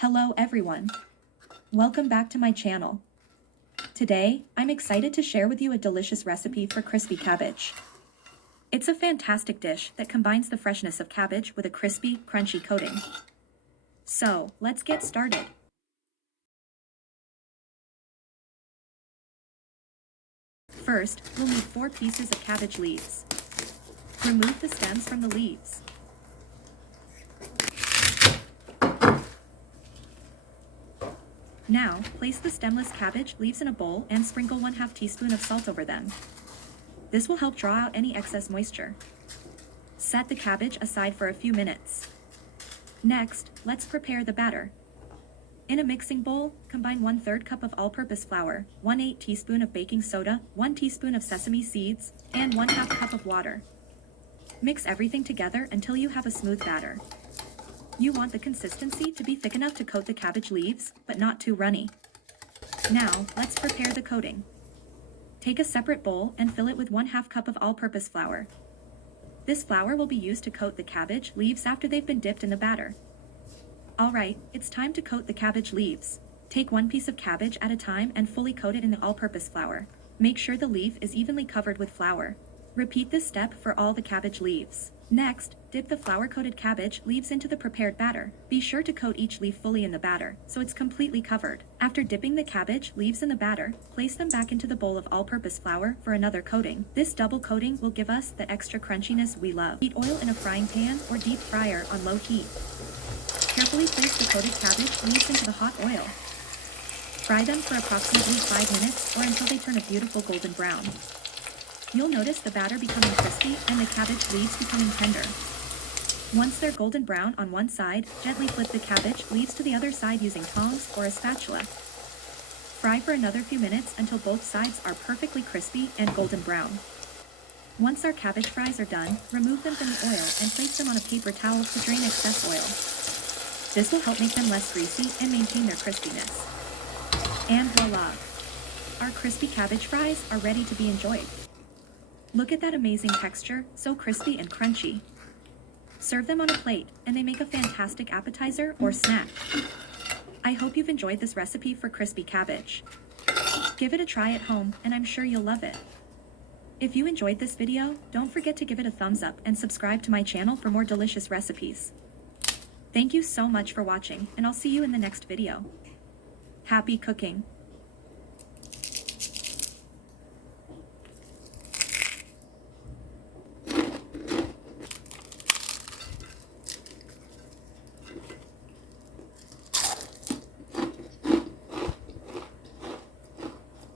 Hello everyone. Welcome back to my channel. Today, I'm excited to share with you a delicious recipe for crispy cabbage. It's a fantastic dish that combines the freshness of cabbage with a crispy, crunchy coating. So, let's get started. First, we'll need 4 pieces of cabbage leaves. Remove the stems from the leaves. Now, place the stemless cabbage leaves in a bowl and sprinkle 1/2 teaspoon of salt over them. This will help draw out any excess moisture. Set the cabbage aside for a few minutes. Next, let's prepare the batter. In a mixing bowl, combine 1/3 cup of all-purpose flour, 1/8 teaspoon of baking soda, 1 teaspoon of sesame seeds, and 1/2 cup of water. Mix everything together until you have a smooth batter. You want the consistency to be thick enough to coat the cabbage leaves, but not too runny. Now, let's prepare the coating. Take a separate bowl and fill it with 1/2 cup of all-purpose flour. This flour will be used to coat the cabbage leaves after they've been dipped in the batter. Alright, it's time to coat the cabbage leaves. Take 1 piece of cabbage at a time and fully coat it in the all-purpose flour. Make sure the leaf is evenly covered with flour. Repeat this step for all the cabbage leaves. Next, dip the flour-coated cabbage leaves into the prepared batter. Be sure to coat each leaf fully in the batter, so it's completely covered. After dipping the cabbage leaves in the batter, place them back into the bowl of all-purpose flour for another coating. This double coating will give us the extra crunchiness we love. Heat oil in a frying pan or deep fryer on low heat. Carefully place the coated cabbage leaves into the hot oil. Fry them for approximately 5 minutes or until they turn a beautiful golden brown. You'll notice the batter becoming crispy and the cabbage leaves becoming tender. Once they're golden brown on one side, gently flip the cabbage leaves to the other side using tongs or a spatula. Fry for another few minutes until both sides are perfectly crispy and golden brown. Once our cabbage fries are done, remove them from the oil and place them on a paper towel to drain excess oil. This will help make them less greasy and maintain their crispiness. And voila! Our crispy cabbage fries are ready to be enjoyed. Look at that amazing texture, so crispy and crunchy. Serve them on a plate, and they make a fantastic appetizer or snack. I hope you've enjoyed this recipe for crispy cabbage. Give it a try at home, and I'm sure you'll love it. If you enjoyed this video, don't forget to give it a thumbs up and subscribe to my channel for more delicious recipes. Thank you so much for watching, and I'll see you in the next video. Happy cooking!